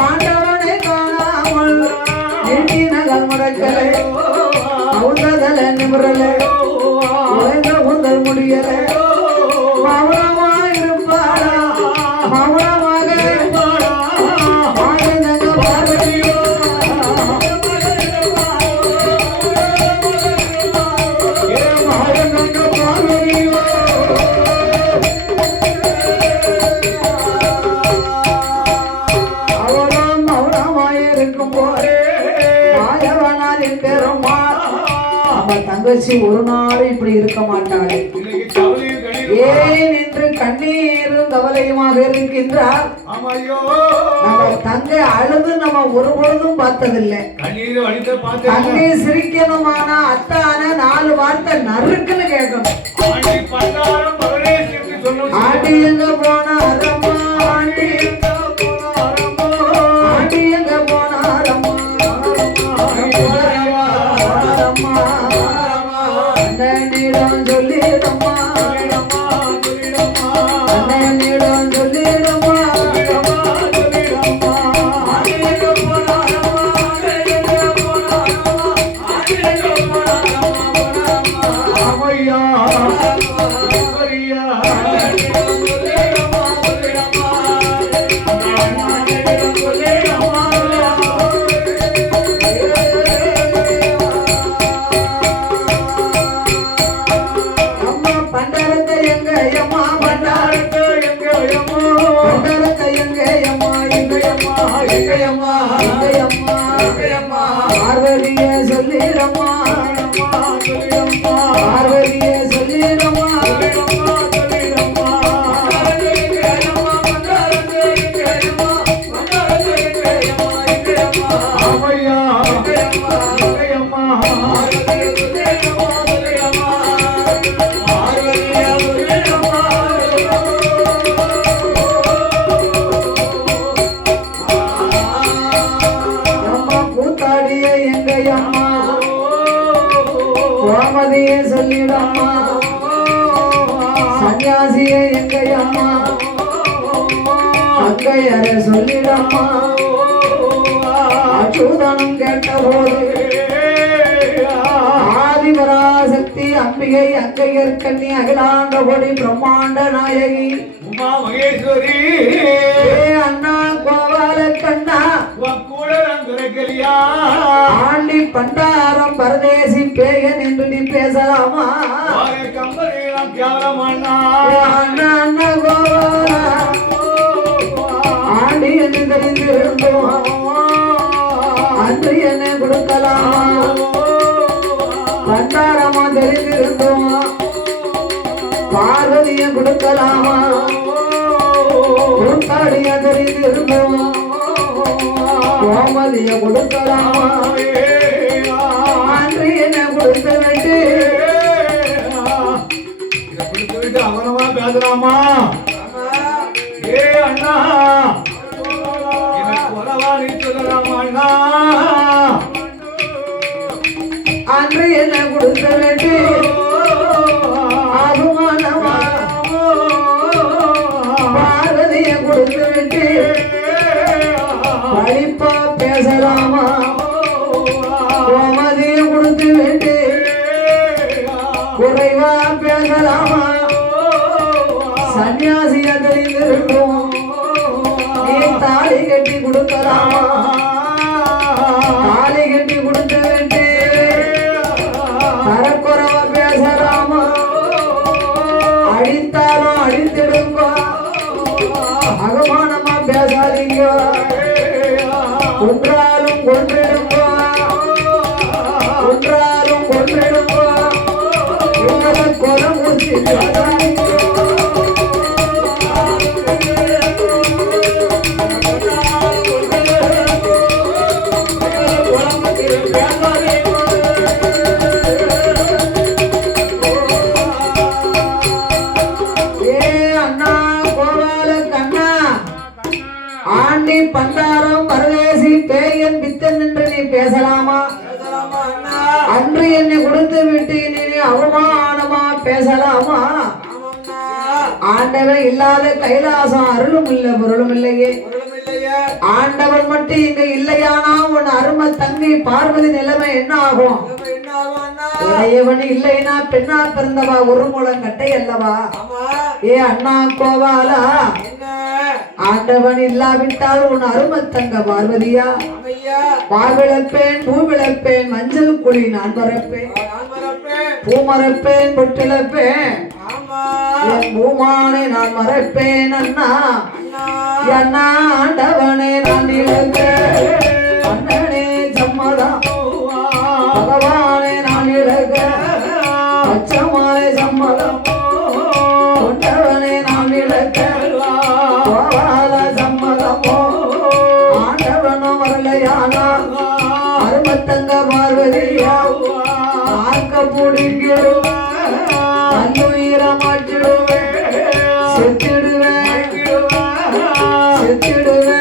ஆண்டவனை காணாமல் நீட்டினகள் முடக்கலை அவுந்ததல நிமிரலை உலக உந்தல் முடியலை மௌனமாயிருப்பாளா மௌனமாக இருப்பாளா ஆயுதங்க பார்வதியோ ஆயுதங்க பார்வதியோ அவளும் மௌனமாயிருக்கும் போதே மாயவனாரின் பெருமா நம்ம தங்கச்சி ஒரு நாள் இப்படி இருக்க மாட்டாளே ஏன் என்று கண்ணீரும் கவலையுமாக இருக்கின்றார் நம்ம தங்கை அழுது நம்ம ஒரு பொழுதும் பார்த்ததில்லை தங்கை சிரிக்கணுமான அத்தான 4 வார்த்தை நறுக்குன்னு கேட்கணும் ஆண்டி எங்க போன அரம்மா ஆண்டி ஆண்டி எங்க போன அரம்மா அண்ணனிடம் சொல்லிடம்மா அண்ணனிடம் சொல்லிடம்மா பார்வதியே சொல்லிடம்மா பார்வதியே சொல்லிடம்மா கோமதியே சொல்லிடம்மா சன்னியாசியே எங்க அம்மா அங்கையரை சொல்லிடம்மா அச்சுதனம் கேட்ட போது ஆதிபராசக்தி அம்பிகை அங்கையர் கண்ணி அகிலாண்டபடி பிரம்மாண்ட நாயகி உமா மகேஸ்வரி அண்ணா கோபால கண்ணா ஆண்டி பண்டாரம் பரதேசி பேயன் என்று நீ பேசலாமா அண்ணா அண்ணா கோபாலா ஆண்டி என்று தெரிந்திருந்தோம் அன்று என்ன கொடுக்கலாமா பண்டாரமா தெரிந்திருந்தோம் பார்வதிய கொடுக்கலாமா உருத்தாடிய தெரிந்திருந்தோம் கோமதிய கொடுக்கலாமா அன்று என்ன கொடுத்து விட்டு அவனமா பேசலாமா ஏ அண்ணா கொலவாரி சொல்லலாமா அண்ணா அன்று என்ன கொடுத்து விட்டு அபமானமா பார்வதிய கொடுத்து விட்டு படிப்பா பேசலாமா கோமதிய கொடுத்து விட்டு குறைவா பேசலாமா சன்னியாசிய தெரிந்திருக்கும் நீ தாலி கட்டி கொடுக்கலாமா தாலி கட்டி கொடுத்து விட்டு தரக்குறவா பேசலாமா அடித்தாலும் அடித்திடுங்க அகமானமா பேசாதீங்க ஒன்றாலும் கொன்றிடுங்கோ ஒன்றாலும் கொன்றிடுங்கோ உங்களை கொலை முடிச்சு ஆண்டி பண்டாரம் பரதேசி பேயன் பித்தன் என்று நீ பேசலாமா அன்று என்னை கொடுத்து விட்டு நீ அவமானமா பேசலாமா ஆண்டவன் இல்லாத கைலாசம் அருளும் இல்லை பொருளும் இல்லையே ஆண்டவன் மட்டும் இங்க இல்லையானா உன் அருமை தங்கை பார்வதி நிலைமை என்ன ஆகும்? உடையவன் இல்லைனா பெண்ணா பிறந்தவா ஒரு மூலம் கட்டை அல்லவா? ஏ அண்ணா கோவாலா, ஆண்டவன் இல்லாவிட்டால் உன் அருமை தங்க பார்வதியா வாழ்விழப்பேன் பூவிழப்பேன் மஞ்சள் குழி நான் மறப்பேன் பூ மறப்பேன் பொட்டிழப்பேன் என் பூமானை நான் மறப்பேன் அண்ணா அண்ணா ஆண்டவனே நான் இழக்க அண்ணனே சம்மதம் பகவானே நான் இழக்க அச்சமானே சம்மதம் கொண்டவனே நான் இழக்க கோவால சம்மதமோ ஆண்டவனும் வரலையானா அருமத்தங்க பார்வதியா ஆக்க பிடிக்கிறோம் அல்லுயிர மாற்றிடுவேன் செத்திடுவேன் செத்திடுவேன்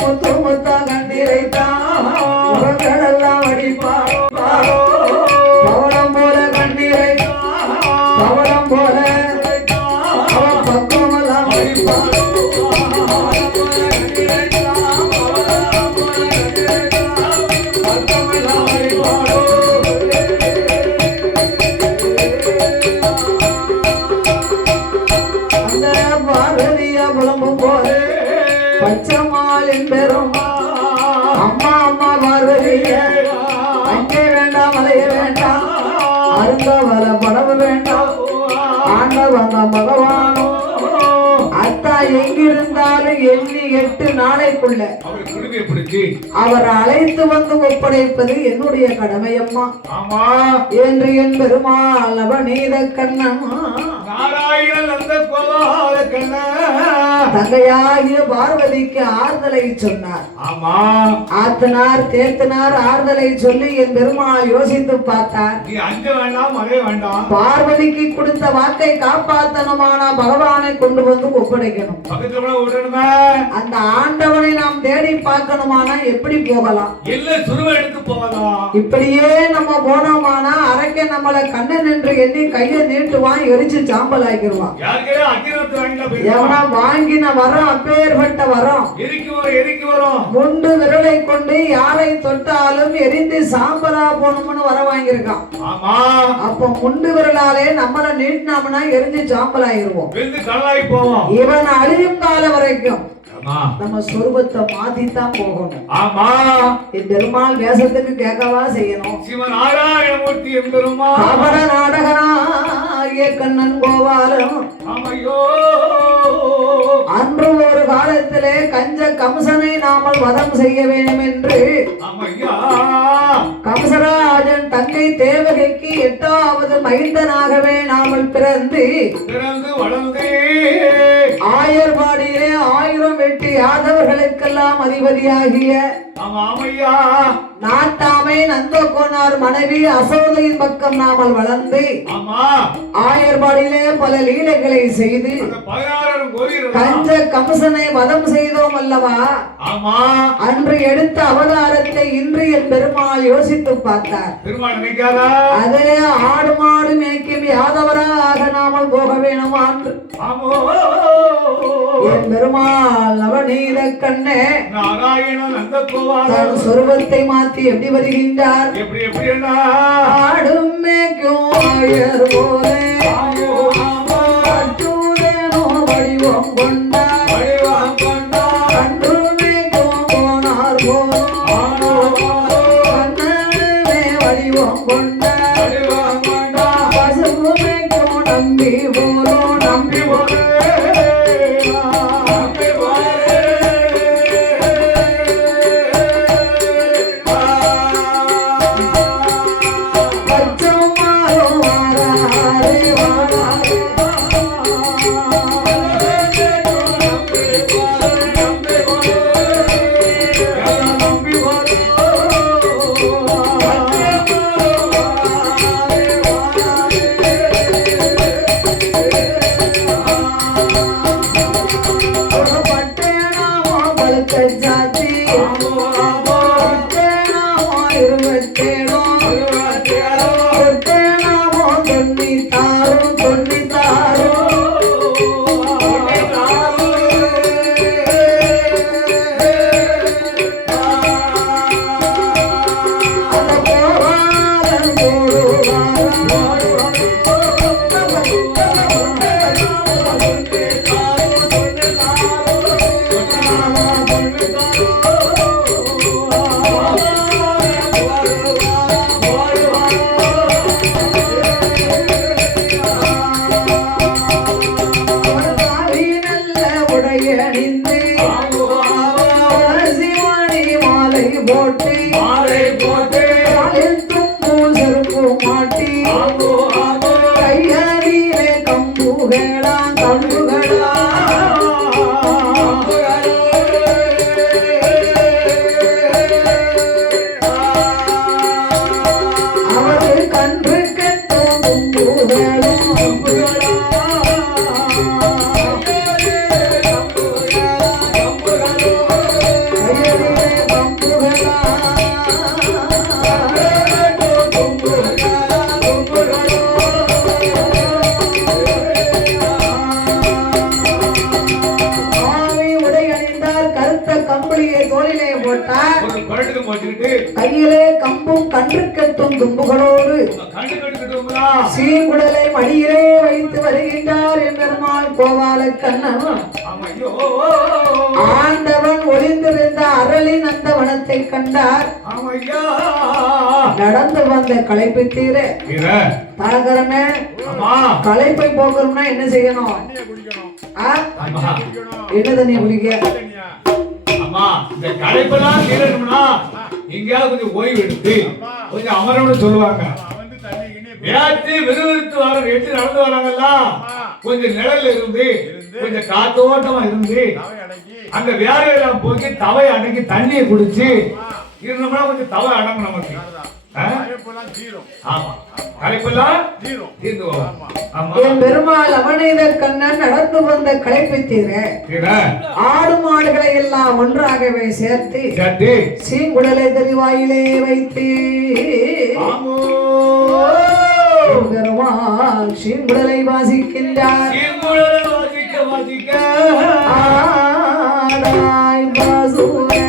முத்து முத்தா கண்ணீரைத்தான் முகங்களெல்லாம் அடிப்பார் பவளம் போல கண்ணீரை பவளம் போல அவன் பக்குவமெல்லாம் அடிப்பார் பச்சமாலின் பெரும் அம்மா அம்மா பார்வதிய அங்கே வேண்டாம் அலைய வேண்டாம் அருந்த வர படவு வேண்டாம் ஆண்டவன் பகவானும் அத்தா எங்கிருந்தாலும் எண்ணி 8 நாளைக்குள்ள அவர் அழைத்து வந்து ஒப்படைப்பது என்னுடைய கடமை அம்மா என்று என் பெருமாள் நவநீத கண்ணன் தங்கையாகிய பார்வதிக்கு ஆறுதலை சொன்னார். ஆத்தனார் தேத்தனார் ஆறுதலை சொல்லி என் பெருமாள் யோசித்து பார்த்தார். பார்வதிக்கு கொடுத்த வாக்கை காப்பாத்தனமான பகவானை கொண்டு வந்து ஒப்படைக்கணும். அந்த ஆண்டவனை நாம் தேடி பார்க்கணுமானா எப்படி போகலாம்? இப்படியே நம்ம போனோமானா அரக்க நம்மளை கண்ணன் என்று எண்ணி கையை நீட்டுவான், எரிச்சு சாம்பல் ஆக்கிடுவான். எவனா வாங்கின வரம் அப்பேற்பட்ட வரம் முண்டு விரலை கொண்டு யாரை தொட்டாலும் எரிந்து சாம்பலா போகணும்னு வர வாங்கியிருக்கான். அப்ப முண்டு விரலாலே நம்மளை நீட்டினோம்னா எரிஞ்சு சாம்பல் ஆகிருவோம். இவன் அழியும் கால வரைக்கும் நம்ம சொருபத்தை மாத்தித்தான் போகணும். என் பெருமாள் வேஷத்துக்கு கேட்கவா செய்யணும். சிவநாராயணமூர்த்தி என் பெருமாள் கபட நாடகனாகிய கண்ணன் கோபாலம் அன்று ஒரு காலத்திலே கஞ்ச கம்சனை நாமல் வதம் செய்ய வேண்டும் என்று கம்சராஜன் தங்கை தேவகைக்கு 8வது மைந்தனாகவே நாமல் பிறந்து வளர்ந்து ஆயர்பாடியிலே 1000 வெட்டி யாதவர்களுக்கெல்லாம் அதிபதியாகிய நாட்டாமை நந்தகோனார் மனைவி அசோதையின் பக்கம் நாமல் வளர்ந்து ஆயர்பாடியிலே பல லீலைகளை செய்து கஞ்ச கம்சனை வதம் செய்தோம் அல்லவா? அன்று எடுத்த அவதாரத்தை இன்று என் பெருமாள் யோசித்து பார்த்தார். அதே ஆடு மாடு மேய்க்கும் யாதவராக நாமல் போக வேணுமா? என் பெருமாள் நவநீத கண்ணே தன் சொருபத்தை மாற்றி எப்படி வருகின்றார்? ஆடும் மேய்க்கும் ஆயர் போலே வடிவம் கொண்டார் கன்று மேய்க்கும் போனார் போனோம் கண்ணனுமே வடிவம் கொண்டார் பசுவு மேய்க்கும் நம்பி போனோம் நம்பி அணிந்து சிவானி மாலை போட்டு காலில் தும்பு செருப்பு மாட்டி கையடியிலே கம்புகளா அவரு கன்று கட்டும் தும்புகளும் கையிலே கம்பும் கன்று கட்டும் தும்புகளோடு சீங்குடலை மடியிலே வைத்து வருகின்றார் எம்பெருமாள் கோபால கண்ணன். ஆண்டவன் ஒளிந்திருந்த அரளின் அந்த வனத்தை கண்டார். நடந்து வந்த களைப்பை தீர தலகரமே களைப்பை போக்கணும்னா என்ன செய்யணும்? என்ன தண்ணிய குடிக்க? இந்த களைப்பெல்லாம் தீரணும்னா எங்கேயாவது கொஞ்சம் ஓய்வு எடுத்து கொஞ்சம் அமரணும்னு சொல்லுவாங்க. விளையாட்டு விறுவிறுத்து வர எட்டு நடந்து வராங்கல்ல, கொஞ்சம் நிழல்ல இருந்து கொஞ்சம் காத்தோட்டமா இருந்து அந்த வேலையெல்லாம் போய் தவை அடங்கி தண்ணியை குடிச்சு இருந்தோம்னா கொஞ்சம் தவை அடங்கும் நமக்கு. பெருமாள் அவனேத கண்ணன் நடந்து வந்த களைப்பை தீர ஆடு மாடுகளை எல்லாம் ஒன்றாகவே சேர்த்து சீங்குடலை தெளிவாயிலே வைத்து பெருமாள் சீங்குடலை வாசிக்கின்றார். ஆடாய் பாசுவே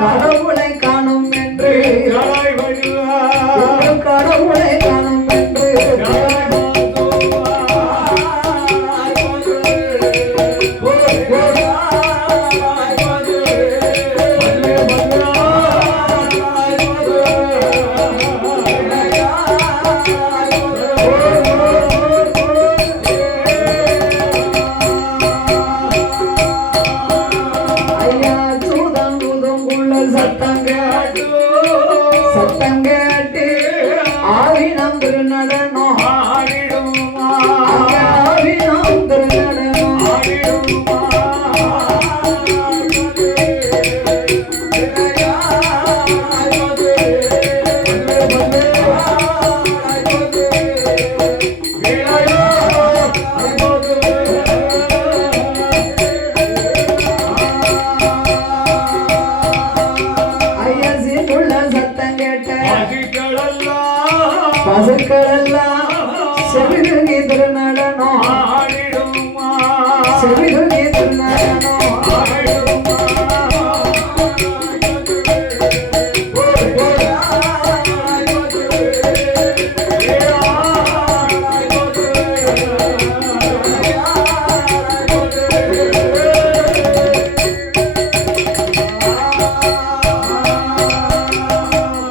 கடவுளை காணும் என்று கடவுளை காணும் என்று சத்தங்கேட்டு ஆவினம் திருநடனம் ஆவினம் திருநடனம் பசுக்களெல்லாம் செவிலுகி திருநடனம் செவிலுகி திருநடனம்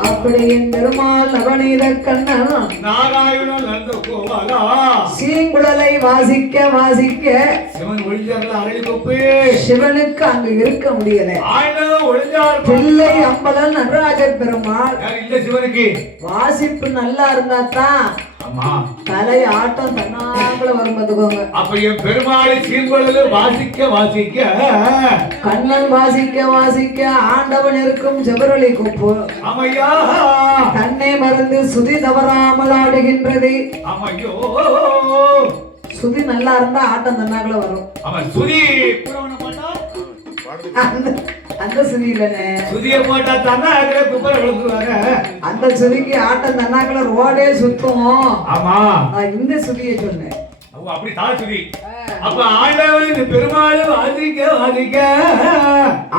அப்படி என் பெருமாள் அவன் நவநீத கண்ணன் நாராயணன் நந்த கோபாலா சீங்குழலை வாசிக்க வாசிக்க சிவன் ஒளிஞ்சார்ல அரளி கொப்பு சிவனுக்கு அங்கு இருக்க முடியல. ஆயிரம் ஒளிஞ்சார் பிள்ளை அம்பலன் நடராஜ பெருமாள் இல்ல சிவனுக்கு வாசிப்பு நல்லா இருந்தா தான் ஆமா தலை ஆட்டம் தன்னாங்கள வரும் பார்த்துக்கோங்க. அப்ப என் பெருமாளை சீர்குழல வாசிக்க வாசிக்க கண்ணன் வாசிக்க வாசிக்க ஆண்டவன் இருக்கும் செவரொளி கொப்பு அமையா தன்னை மறந்து சுதி தவறாமல் ஆடுகின்றது. அமையோ சுதி நல்லா இருந்தா ஆட்டம் தன்னாங்கள வரும். அவன் சுதி புறவன போட்டா அந்த சுதி இல்லனே சுதிய போட்டா தானே அதுல குப்பரை விழுந்துருவாங்க. அந்த சுதிக்கு ஆட்டம் தன்னாங்கள ரோடே சுத்தும். ஆமா நான் இந்த சுதியை சொன்னேன். அப்படி தான் சுதி. அப்ப ஆண்டவன் பெருமாள் வாசிக்க வாசிக்க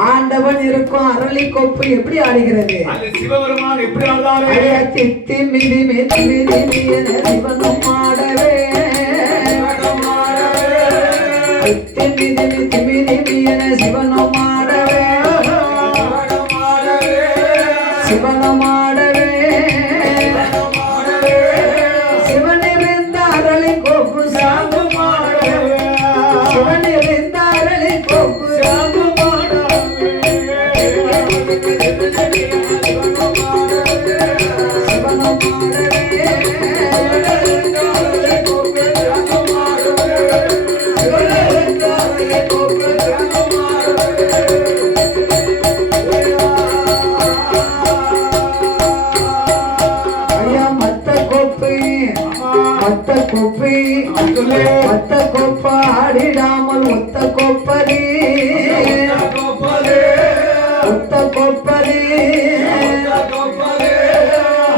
ஆண்டவன் இருக்கும் அரளி கொப்பு எப்படி ஆடுகிறது? அந்த சிவபெருமான் எப்படி ஆடுறாரு? தித்தி மிதி மிதி மிதி மிதி சிவனும் ஆடவே தித்தி மிதி மிதி மிதி மிதி சிவனும் ஆடவே சிவனும் ஆடவே சிவன் இருந்த அரளி கொப்பு சாங்கு சிவன் இருந்த அரளி கொப்பு சாங்கு ஒத்த கொப்ப ஆடிடாமல் ஒத்த கொப்பதி ஒத்த கொப்பதி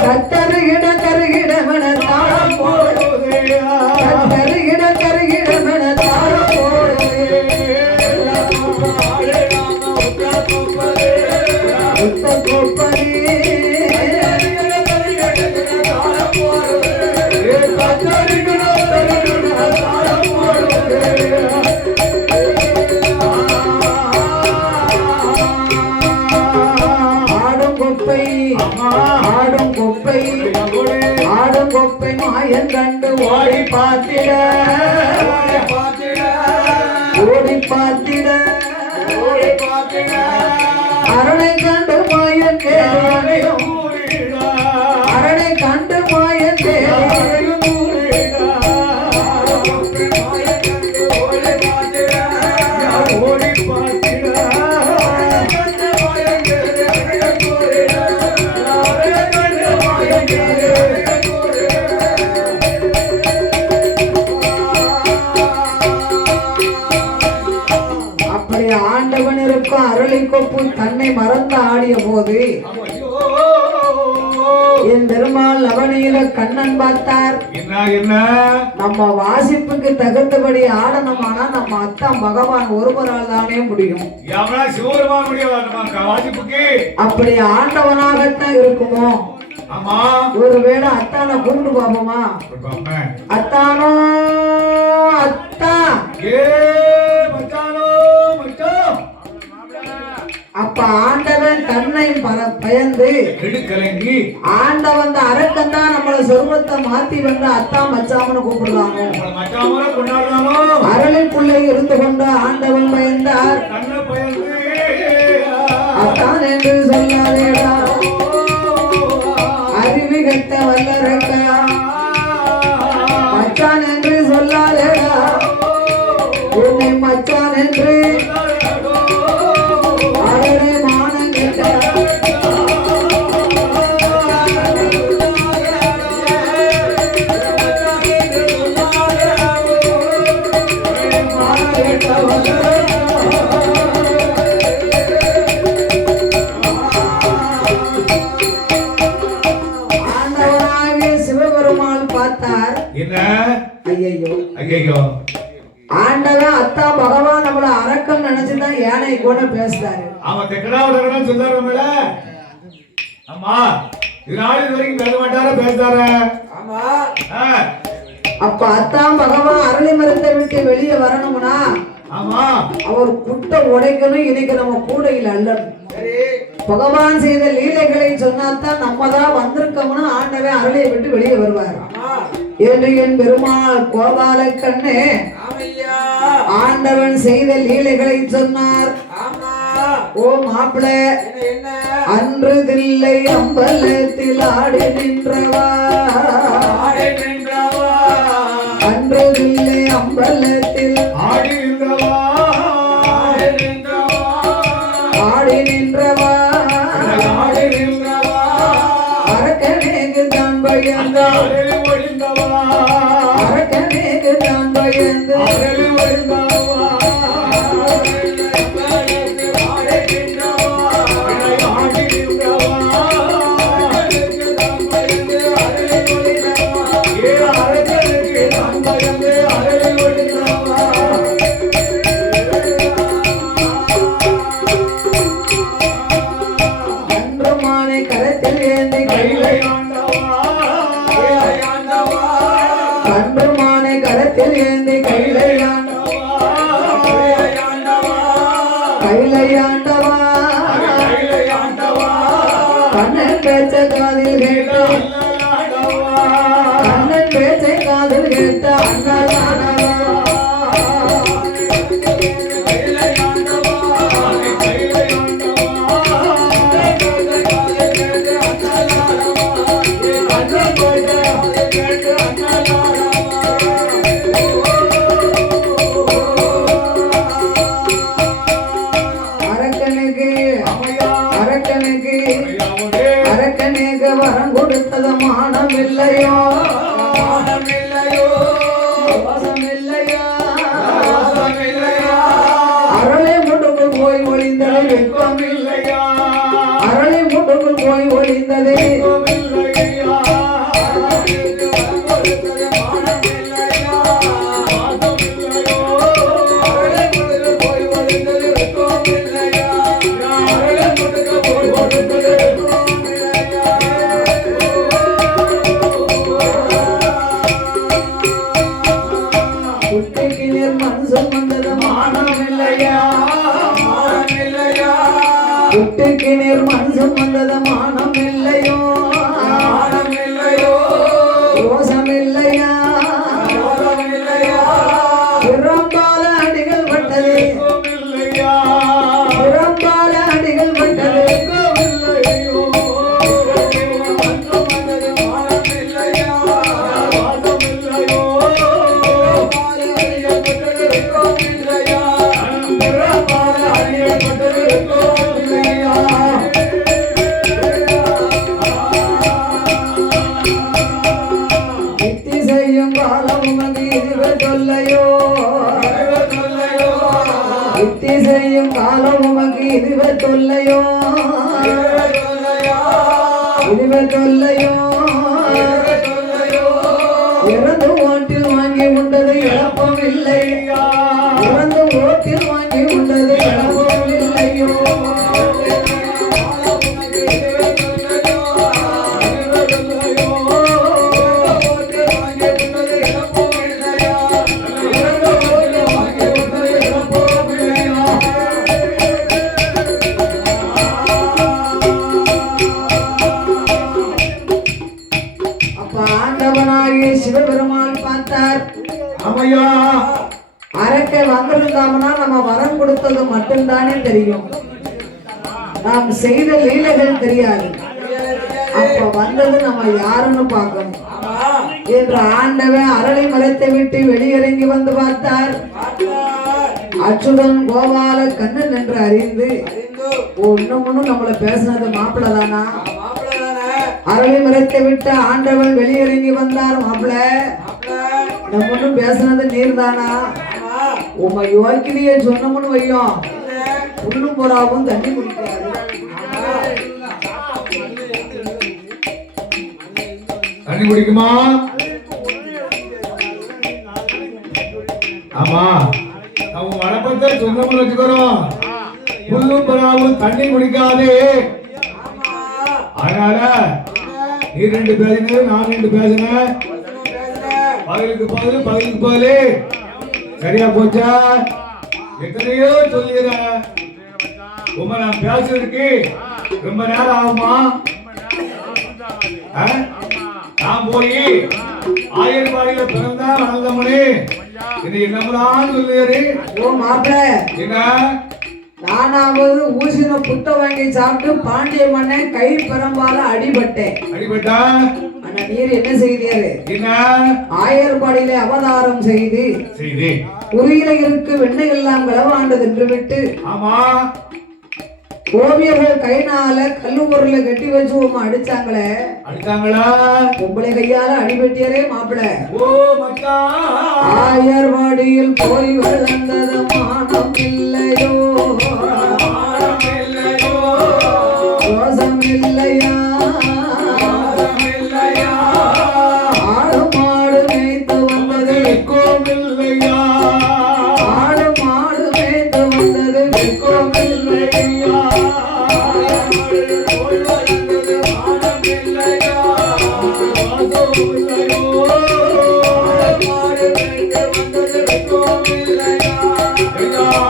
கத்தருகிட கருகிடமன தாழம் போடுவே கத்தருகிட கருகிடமன தாழம் போடுவே ஒத்த கொப்பதி ஆடும் கொப்பை மாயன் கண்டு ஓடி பார்த்திட ஓடி பார்த்திட அரணை கண்டு மாயன் தேவையும் அரணை கண்டு மாயன் தேவையும் ஓடி பார்த்திட ஆண்டவன் இருக்கும் அரளி கொப்பு தன்னை மறந்து ஆடிய போது என் பெருமாள் நவநீத கண்ணன் பார்த்தார். என்ன நம்ம வாசிப்புக்கு தகுந்தபடி ஆடணுமானா நம்ம அத்தான் பகவான் ஒருவரால் தானே முடியும். அப்படி ஆண்டவனாகத்தான் இருக்குமோ? ஆமா ஒருவேளை அத்தான கூப்பிட்டு பாப்போமா? அத்தானோ அத்தா அப்ப ஆண்டவன் தன்னை பயந்து ஆண்டவன் அரக்கன் தான் நம்மள சொர்வத்தை மாத்தி வந்து அத்தா மச்சாமனு கூப்பிடுறாங்க. அரளிக்குள்ளே இருந்து கொண்டு ஆண்டவன் பயந்தார். அத்தான் என்று சொல்லாதேடா அறிவு கட்ட வல்லரக்கா மச்சான் என்று சொல்லாதேடா உன்னை மச்சான் என்று ஆண்டவன் அத்தா பகவான் நம்மள அரக்கன் நினைச்சுதான் யானை கூட பேசுறாரு. அவன் தெக்கடாவதா சொல்றாருல. அம்மா இதனால இது வரைக்கும் பேச மாட்டாரா பேசுறாரு. ஆமா அப்ப அத்தா பகவான் அரளி மரத்தை விட்டு வெளியே வரணும்னா ஆமா அவர் குட்டை உடைக்கணும். இன்னைக்கு நம்ம கூடையில் அல்லணும். சரி பகவான் செய்த லீலைகளை சொன்னாதான் நம்ம தான் வந்திருக்கோம்னு ஆண்டவன் அருளை விட்டு வெளியே வருவார். என்று என் பெருமாள் கோபால கண்ணே ஆண்டவன் செய்த லீலைகளை சொன்னார். ஓ மாப்பிள, அன்று தில்லை அம்பலத்தில் ஆடி நின்றவா, அன்று தில்லை அம்பலத்தில் ஆடி நின்றவா, அரக்கனேக்கு தான் பயந்து, அரக்கனேக்கு தான் பயந்து கண்ணன் பேச்ச காதில் கேட்ட, கண்ணன் பேச்ச காதில் கேட்ட வரம் கொடுத்தது மானம் இல்லையோ, மானம் இல்லையோ, வாசம் இல்லையா, அரளை முடுக்குள் போய் ஒளிந்தது வெட்கம் இல்லையா, அரளை முடுக்குள் போய் ஒளிந்தது குட்டிக்கு நீர் மனசும் வந்தது மானம் இல்லையோ, மானம் இல்லையோ, ரோசம் இல்லையா, ரோசம் இல்லையா, பிறம்பால அடிகள் பட்டது இல்லையா, பிறம்பால அடிகள் பட்டது இல்லையோ, மனசும் வந்தது மானம் இல்லையா, வாசம் இல்லையோ, பிறம்பால அடிகள் பட்டது இல்லையா, பிறம்பால அடிகள் பட்டது யுக்தி செய்யும் காலம் உமக்கு இதுவே தொல்லையோ, இதுவே தொல்லையோ, இறந்து ஓட்டில் வாங்கி உண்டது இழப்பம் இல்லை, இறந்து ஓட்டில் வாங்கி உண்டது இழப்பம் இல்லையோ, சிவபெருமான் பார்த்தார். அம்மையா, அரக்கை வந்திருந்தாமனா நம்ம வரம் கொடுத்தது மட்டும்தானே தெரியும், நாம் செய்த லீலைகள் தெரியாது. அப்ப வந்தது நம்ம யாருன்னு பார்க்கணும் என்று ஆண்டவன் அரளி மரத்தை விட்டு வெளியிறங்கி வந்து பார்த்தார். அச்சுதன் கோபால கண்ணன் என்று அறிந்து, இன்னும் நம்மள பேசினது மாப்பிள்ள தானா? அரளி மரத்தை விட்டு ஆண்டவன் வெளியிறங்கி வந்தார். மாப்பிள்ள, நம்ம ஒண்ணும் பேசினது நீர் தானா? உங்க யோக்கிய சொன்னமுன்னு வையும், புல்லும் புறாவும் தண்ணி குடிக்காது. தண்ணி குடிக்குமா? ஆமா, நம்ம வடப்பத்தை சொன்னமுன்னு வச்சுக்கிறோம், புல்லும் புறாவும் தண்ணி குடிக்காது. அதனால நீ ரெண்டு பேசுங்க, நான் ரெண்டு பேசுனேன், பதிலுக்கு பதில் பதிலுக்கு பதில். சரியா போச்சா? எத்தனையோ சொல்லிடுற உங்க நான் பேசுறதுக்கு ரொம்ப நேரம் ஆகுமா? ஆ? நான் போய் ஆயர்பாடியில பிறந்தா வளர்ந்தவனே இது என்னமலாம் சொல்லுறாரு. ஓ மாப்பிள, என்ன நானாவது ஊசின புட்ட வாங்கி சாப்பிட்டு பாண்டிய மன்னன் கை பெரம்பால அடிபட்டேன். அடிபட்டா? ஆனா நீர் என்ன செய்தீரு? என்ன ஆயர்பாடியில அவதாரம் செய்து செய்தி உரியில இருக்கு வெண்ணெய் எல்லாம் களவாண்டு தின்று விட்டு ஆமா ஓவியர்கள் கைனால கல்லு பொருளை கட்டி வச்சு அடிச்சாங்களே, அடித்தாங்களா? பொம்பளை கையால அடிபட்டியரே மாப்பிள. ஓ மச்சான், ஆயர்வாடியில் போய் வளர்ந்தது மானம் இல்லையோ, மானம் இல்லையோ, ரோசம் இல்லையா, இல்லையா, ஆடு மாடு மேய்த்து வந்தது கோவில்லையா, ஆடு மாடு மேய்த்து வந்தது கோவில்லையா, போய் வளர்ந்தது மானம் இல்லையா, வாசம் இல்லையோ, மாடு மேய்த்து வந்தது கோவில்லையா,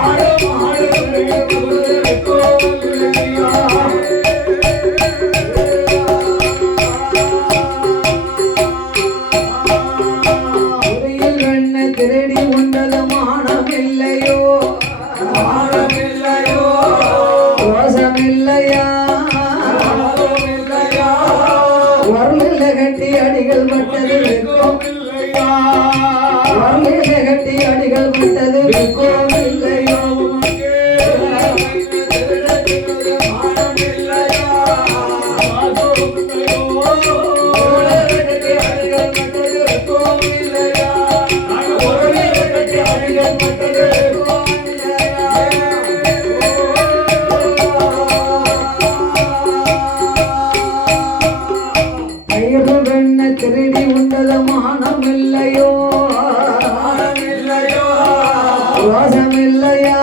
ஆடு மாடு மேய்த்து வந்தது கோவில்லையா. உரையில் வெண்ண திருடி உண்டது மானம் இல்லையோ, மானம் இல்லையோ, ரோசம் இல்லையா, வாசம் இல்லையா, வரலில கட்டி அடிகள் பட்டது வெட்கம், கோவில்லையா, வரலில கட்டி அடிகள் பட்டது வெட்கம் இல்லையோ, பயிறு வெண்ண திருடி உண்டது மானம் இல்லையோ, ரோசம் இல்லையா,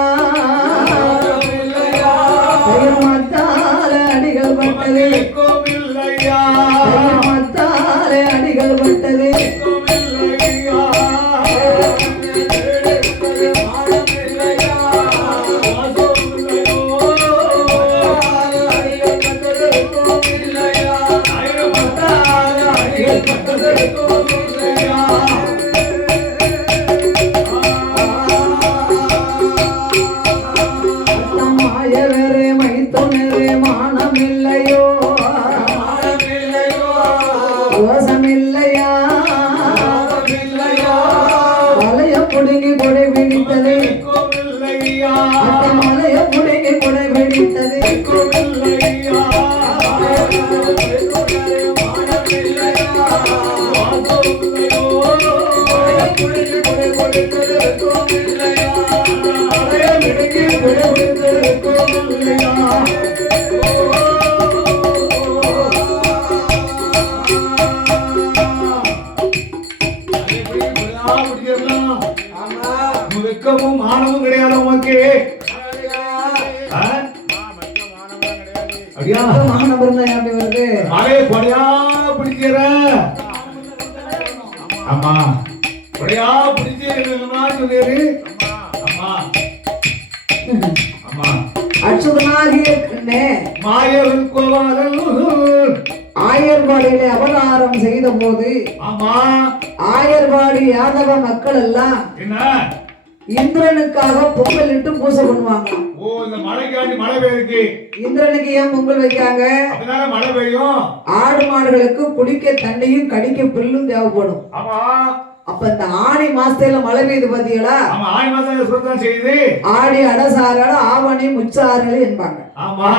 பயிர் மத்தால அடிகள் பட்டது, பயிர் மத்தால அடிகள் பட்டது, மாய வேறே மைத்துனரே மானம் இல்லையோ, ரோசம் இல்லையா, மலைய புடுங்கி கொடை பிடித்தது, மலைய புடுங்கி கொடை பிடித்தது, வெக்கமும் மானமும் கிடையாது உமக்கு. ஆ? அப்படியா? மானம் இருந்தா எப்படி வருது? மலையை கொடையா பிடிக்கிற. ஆமா கொடையா பிடிச்சிருக்கா சொல்லிரு. ஆமா ஆமா அச்சுதனாகிய கண்ணே, மாயவன் கோவாலன். ஆயர்வாடியிலே அவதாரம் செய்த போது ஆமா ஆயர்வாடி யாதவ மக்கள் எல்லாம் என்ன இந்திரனுக்காக பொங்கல் இட்டு பூசை பண்ணுவாங்க. ஓ இந்த மழைக்காண்டி மழை பெய்யுது. இந்திரனுக்கு ஏன் பொங்கல் வைக்காங்க? அப்பதானே மழை பெய்யும். ஆடு மாடுகளுக்கு குடிக்க தண்ணியும் கடிக்க புல்லும் தேவைப்படும். ஆமா அப்ப இந்த ஆடி மாசத்துல மழை பெய்யுது பாத்தீங்களா? ஆமா ஆடி மாசம் சுத்தம் செய்யுது. ஆடி அடசாரல் ஆவணி முச்சாரல் என்பாங்க. ஆமா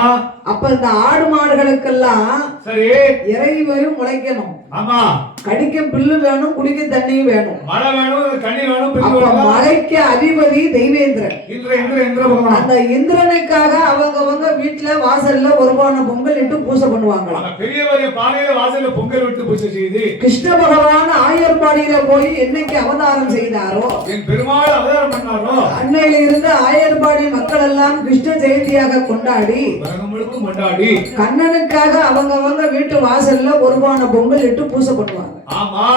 அப்ப இந்த ஆடு மாடுகளுக்கெல்லாம் சரி இறைவையும் முளைக்கணும். ஆமா கடிக்க புல்லு வேணும், குடிக்க தண்ணியும் வேணும். மழை வேணும், தண்ணி வேணும். அப்ப மழைக்கு அதிபதி தெய்வேந்திரன். இந்திர பகவான். அந்த இந்திரனுக்காக அவங்கவங்க வீட்டுல வாசல்ல ஒருபான பொங்கல் இட்டு பூசை பண்ணுவாங்களாம். பெரிய பெரிய பானையில வாசல்ல பொங்கல் விட்டு பூஜை செய்து கிருஷ்ண பகவான் ஆயர்பாடியில போய் என்னைக்கு அவதாரம் செய்தாரோ, என் பெருமாள் அவதாரம் பண்ணாரோ, அன்னையில இருந்து ஆயர்பாடி மக்கள் எல்லாம் கிருஷ்ண ஜெயந்தியாக கொண்டாடி உலகம் முழுக்க கொண்டாடி கண்ணனுக்காக அவங்கவங்க வீட்டு வாசல்ல ஒருபான பொங்கல் இட்டு பூசை பண்ணுவாங்க. ஆமா.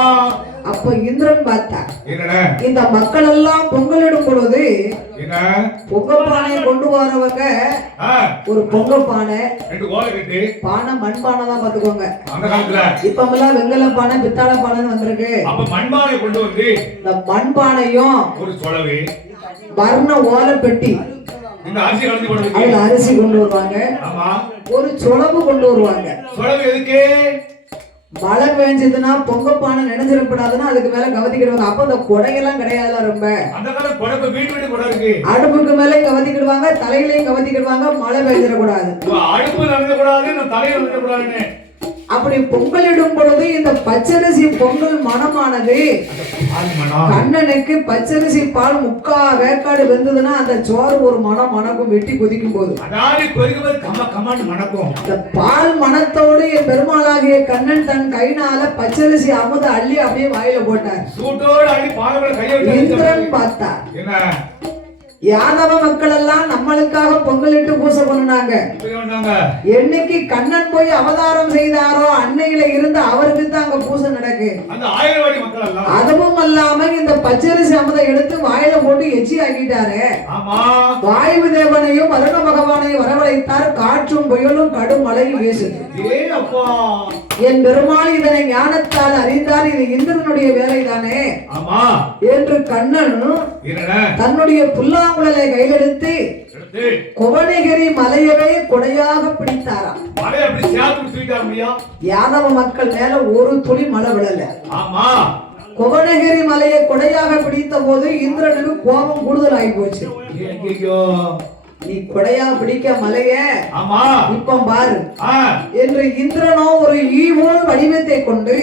அப்ப இந்திரன் பார்த்தார், என்னடா இந்த மக்கள் எல்லாம் பொங்கலிடும் பொழுது என்ன பொங்கல் பானையை கொண்டு வரவங்க ஒரு பொங்கல் பானை, 2 கோலை கட்டி பானை மண்பானை தான் பாத்துக்கோங்க. அந்த காலத்துல இப்பமெல்லாம் வெங்கல பானை பித்தாள பானைன்னு வந்திருக்கு. அப்ப மண்பானை கொண்டு வந்து இந்த மண்பானையும் ஒரு சொலவு வர்ண ஓலை பெட்டி, இந்த அரிசி கலந்து போடுறது, அதுல அரிசி கொண்டு வருவாங்க. ஆமா. ஒரு சொலவு கொண்டு வருவாங்க. சொலவு எதுக்கு? மழை பெஞ்சதுன்னா பொங்கப்பானை நினைஞ்சிடப்படாதுன்னா அதுக்கு மேல கவதிக்கிடுவாங்க. அப்ப அந்த கொடையெல்லாம் கிடையாதுல. ரொம்ப அந்த காலம் கொடை வீட்டு கொடை இருக்கு, அடுப்புக்கு மேலே கவதிக்கிடுவாங்க, தலையிலையும் கவதிக்கிடுவாங்க. மழை பெஞ்சிடக்கூடாது, அடுப்பு நடக்கக்கூடாது, இந்த தலையில நடக்கக்கூடாதுன்னு. அப்படி பொங்கலிடும் பொழுது இந்த பச்சரிசி பொங்கல் மனமானது கண்ணனுக்கு பச்சரிசி பால் 3/4 வேக்காடு வெந்ததுன்னா அந்த சோறு ஒரு மனம் மணக்கும். வெட்டி கொதிக்கும் போது இந்த பால் மணத்தோடு என் பெருமாளாகிய கண்ணன் தன் கைனால பச்சரிசி அமுத அள்ளி அப்படியே வாயில போட்டார். இந்திரன் பார்த்தார், யாதவ மக்கள் எல்லாம் நம்மளுக்காக பொங்கலிட்டு பூசை பண்ணுனாங்க. என்னைக்கு கண்ணன் போய் அவதாரம் செய்தாரோ அன்னையில இருந்து அவருக்கு தான் அங்க பூசை நடக்கு. அதுவும் அல்லாம இந்த பச்சரிசி அமுதை எடுத்து வாயில போட்டு எச்சி ஆக்கிட்டாரு. வாயு தேவனையும் வருண பகவானையும் வரவழைத்தார். காற்றும் புயலும் கடும் மழையும் வீசுது. என் பெருமாள் இதனை ஞானத்தால் அறிந்தார். இது இந்திரனுடைய வேலைதானே என்று கண்ணன் தன்னுடைய புல்லாங்குழலை கையெடுத்து குவனகிரி மலையவே கொடையாக பிடித்தாராம். யாதவ மக்கள் மேல ஒரு துளி மழை விழல. குவனகிரி மலையை கொடையாக பிடித்த போது இந்திரனுக்கு கோபம் கூடுதல் ஆகி போச்சு. நீ கொடையா பிடிக்க மலைய இப்ப பாரு என்று இந்திரனோ ஒரு ஈவோல் வடிவத்தை கொண்டு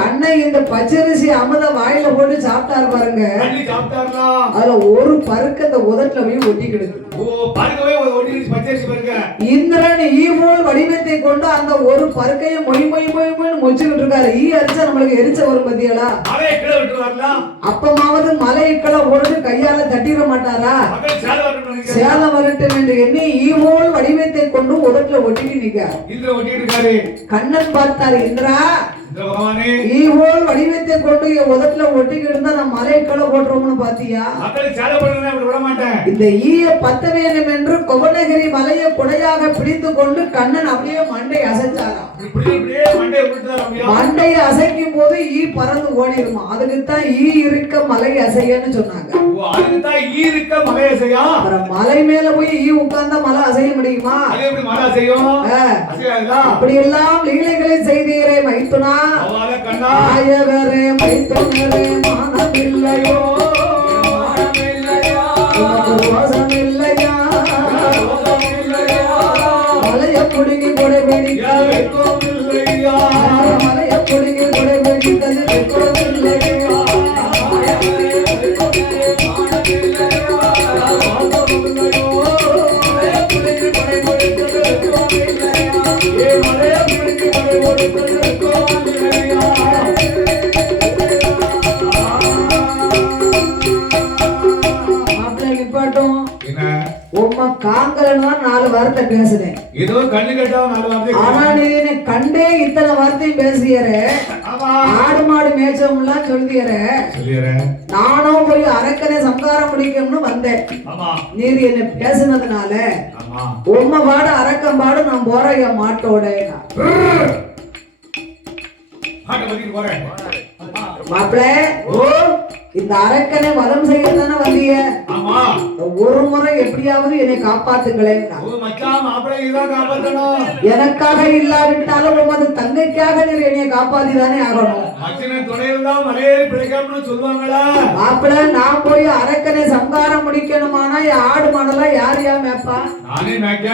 கண்ணை இந்த பச்சரிசி அமுத வாயில போட்டு சாப்பிட்டாரு பாருங்க. அதுல ஒரு பருக்கு அந்த உதட்டுல போய் ஒட்டிக்கிடுது. இந்திரன் ஈவோல் வடிவத்தை கொண்டு அந்த ஒரு பருக்கைய மொய் மொய் மொய் மொய் மொச்சுக்கிட்டு இருக்காரு. ஈ அரிச்சா நம்மளுக்கு எரிச்ச வரும் பத்தியலா? அப்பமாவது மலைகளை போட்டு கையால தட்டிட மாட்டாரா? சேலம் வரட்டும் என்று எண்ணி ஈவோல் வடிவத்தை கொண்டு உதட்டுல ஒட்டிட்டு நிக்காரு. கண்ணன் பார்த்தாரு, இந்திரா ஈவோல் வடிவத்தை கொண்டு உதட்டுல ஒட்டிக்கிட்டு இருந்தா நான் மலைக்களை போட்டுருவோம்னு பாத்தியா? இந்த ஈய பத்த வேண்டும் என்று குவனகிரி மலையை கொடையாக பிடித்து கொண்டு கண்ணன் அப்படியே மண்டை அசைச்சாராம். மண்டையை அசைக்கும் போது ஈ பறந்து ஓடிடுமா. அதுக்குத்தான் ஈ இருக்க மலை அசையன்னு சொன்னாங்க. மலை மேல போய் ஈ உட்கார்ந்தா மலை அசைய முடியுமா? அப்படி எல்லாம் லீலைகளை செய்தீரே மைத்துனா, ஆயவரே மைத்துனரே, மானமில்லையோ ரோசம் இல்லையா? மலைய புடுங்கி கொடை பிடிக்க, மலைய புடுங்கி கொடை பிடித்தது இல்லையா? காங்கலன்னு 4 வார்த்தை பேசுறேன். ஏதோ கண்ணு கட்டா 4 வார்த்தை. ஆனா நீ என்ன கண்டே இத்தனை வார்த்தையும் பேசியறே. ஆடு மாடு மேய்ச்சவங்கலாம் சொல்லியறே. நானும் போய் அரக்கனை சம்காரம் முடிக்கணும்னு வந்தேன். நீர் என்ன பேசினதுனால உண்மை பாடு அரக்கம் பாடு நான் போறேன் என் மாட்டோட. மாப்பிள்ள இந்த அரக்கனை வதம் செய்யத்தானே வந்தீங்க. ஒரு முறை எப்படியாவது என்னை காப்பாத்துங்களேன். எனக்காக இல்லாவிட்டாலும் உமது தங்கைக்காக நீர் என்னை காப்பாத்தி தானே ஆகணும். மாப்பிள்ள நான் போய் அரக்கனை சம்காரம் முடிக்கணுமானா ஆடு மாடெல்லாம் யார் யா மேப்பா? நானே மேய்க்க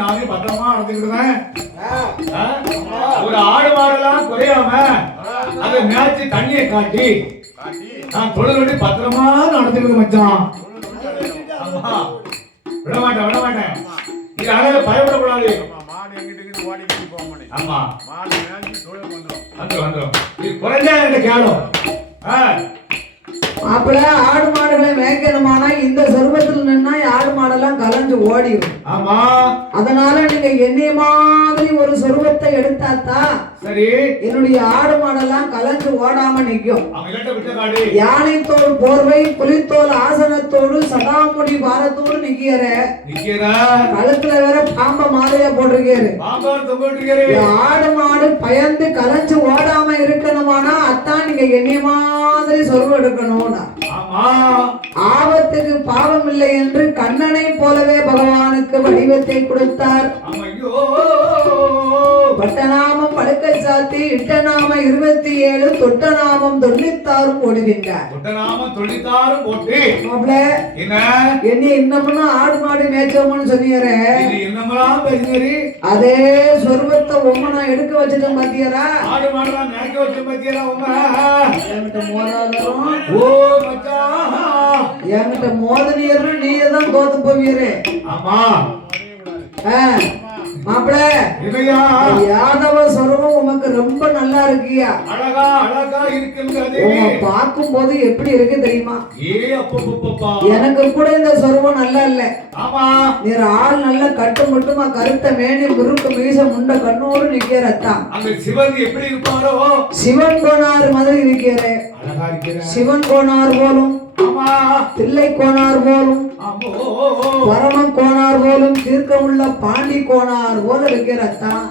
நானே பத்திரமா நடந்துக்கிடுவேன். ஒரு ஆடு மாடெல்லாம் குறையாம அதை மேய்ச்சி தண்ணியை காட்டி நான் தொழில் பத்திரமா நடந்துக்கிது மச்சான். விடமாட்டேன் நீ அழக பயப்படக்கூடாது. ஆமா வந்துடும் நீ குறைஞ்சா என்ன கேளும். அப்பல ஆடு மாடுகளை மேய்க்கணுமானா இந்த சொர்பத்தில் நின்னா ஆடு மாடெல்லாம் கலைஞ்சு ஓடிடும். ஆமா. அதனால நீங்க என்னைய மாதிரி ஒரு சொர்பத்தை எடுத்தாத்தான் சரி என்னுடைய ஆடு மாடெல்லாம் கலைஞ்சு ஓடாம நிக்கும். அவங்க விட்ட காடு யானை தோல் போர்வை புலித்தோல் ஆசனத்தோடு சடாமுடி வாரத்தோடு நிக்கிற கழுத்துல வேற பாம்ப மாலையா போட்டிருக்காரு. ஆடு மாடு பயந்து கலைஞ்சு ஓடாம இருக்கணுமானா அத்தான் நீங்க என்னைய மாதிரி சொர்பம் எடுக்கணும்னா. ஆபத்துக்கு பாவம் இல்லை என்று கண்ணனை போலவே பகவானுக்கு வடிவத்தை கொடுத்தார். பட்டநாமம் படுக்கை சாத்தி இட்ட நாம 27 தொட்ட நாமம் 96 போடுகின்றார். என்ன இன்னமும் ஆடு மாடு மேய்ச்சோம்னு சொன்னீரே அதே சொர்பத்தை உண்மை நான் எடுக்க வச்சுட்டேன் பாத்தியாரா? ஆடு மாடுலாம் மேய்க்க வச்சு பாத்தியாரா? என்கிட்ட மோதனியர் நீயே தான் தோத்து போவீரே. ஆமா மாப்பிள யாதவ சொர்பம் உமக்கு ரொம்ப நல்லா இருக்கியா? அழகா அழகா இருக்கு. பார்க்கும் போது எப்படி இருக்கு தெரியுமா? எனக்கு கூட இந்த சொர்பம் நல்லா இல்ல. நீர் ஆள் நல்ல கட்டு மட்டுமா கருத்த மேனி முறுக்கு மீச முண்ட கண்ணோடு நிக்கிறத்தான். சிவன் எப்படி இருப்பாரோ சிவன் கோனார் மாதிரி இருக்கிறே. சிவன் கோனார் போலும் தில்லை கோனார் போலும் பரம கோனார் போலும் தீர்க்க உள்ள பாண்டி கோனார் போல இருக்கிறத்தான்.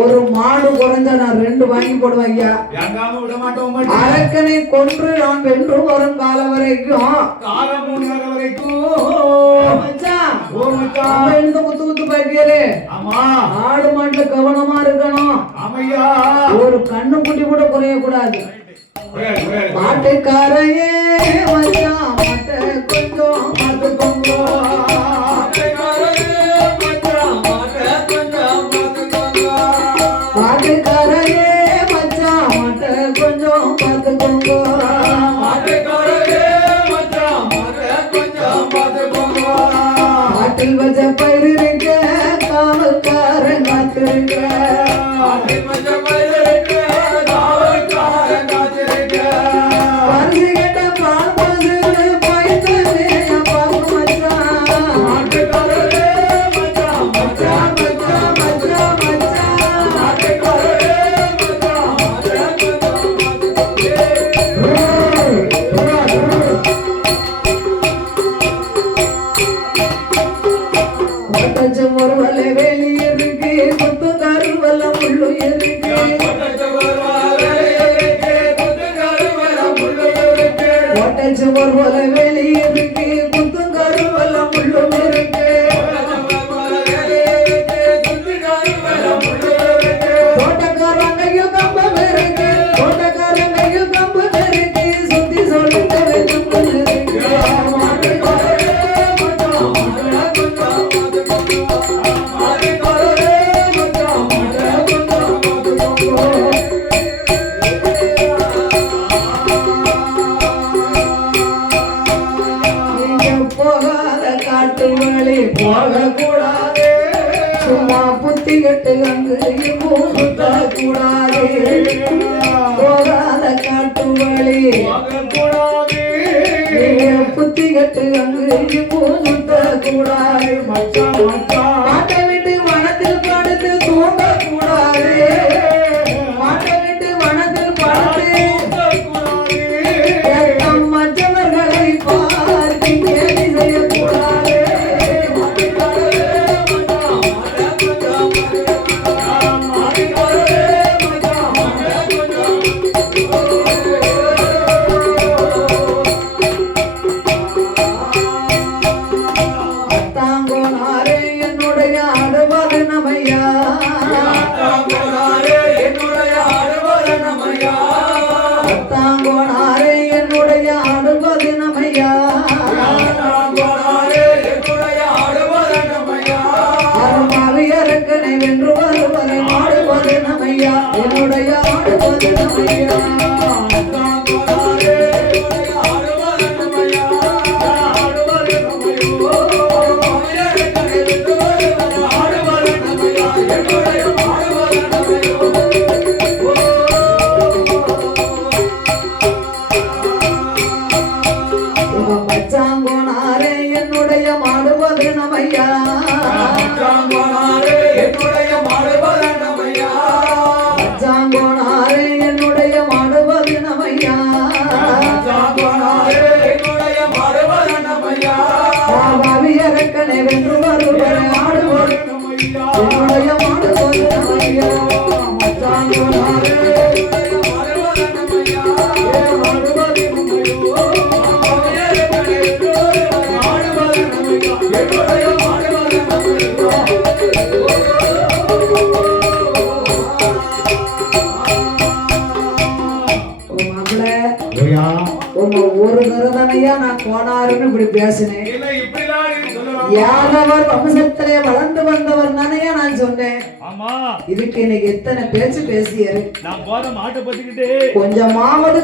ஒரு மாடு குறைஞ்ச நான் 2 வாங்கி போடுவேன் ஐயா. அரக்கனை கொன்று நான் வென்று வரும் காலம் வரைக்கும் குத்து குத்து பாக்கியரு ஆடு மாட்டுல கவனமா இருக்கணும். ஒரு கண்ணு குட்டி கூட குறைய கூடாது. மாட்டுக்காரையே மச்சான் மாட்டை கொஞ்சம் பார்த்துக்கோங்க. மாட்டுக்காரையே மச்சான் மாட்டை கொஞ்சம் பார்த்துக்கோங்க. காட்டில் வச்ச பயிர் இருக்க காவல்காரன் காத்திருக்க. சும்மா புத்தி கட்டு அங்கு கூடாது. போகாத காட்டு வழி புத்தி கட்டு அங்கு கூடாது. மாட்டை விட்டு வனத்தில் படுத்து தூங்க கூடாது. மாட்டை விட்டு வனத்தில் படுத்து மற்றவர்களை பார்த்து கேலி செய்யக்கூடாது. என்னுடைய ஆடுவது நமையா. என்னுடைய மாடு போதுமையா மச்சான் சொன்னாரு ஒரு தடவையா நான் போனாருன்னு இப்படி பேசினேன். இல்ல இப்படிலாம் நீ சொல்லலாம். யாதவர் வம்சத்திலே வளர்ந்து வந்தவர் தானையா நான் சொன்னேன். ஆமா இதுக்கு இன்னைக்கு எத்தனை பேச்சு பேசியாரு. நான் போற மாட்டை பத்திக்கிட்டு கொஞ்சமாவது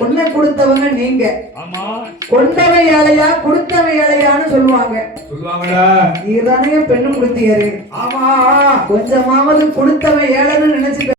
பொண்ணை கொடுத்தவங்க நீங்க. ஆமா கொண்டவை ஏழையா கொடுத்தவை ஏழையான்னு சொல்லுவாங்க. சொல்லுவாங்களா? நீ தானே பெண்ணு கொடுத்தியாரு. ஆமா கொஞ்சமாவது கொடுத்தவன் ஏழைன்னு நினைச்சு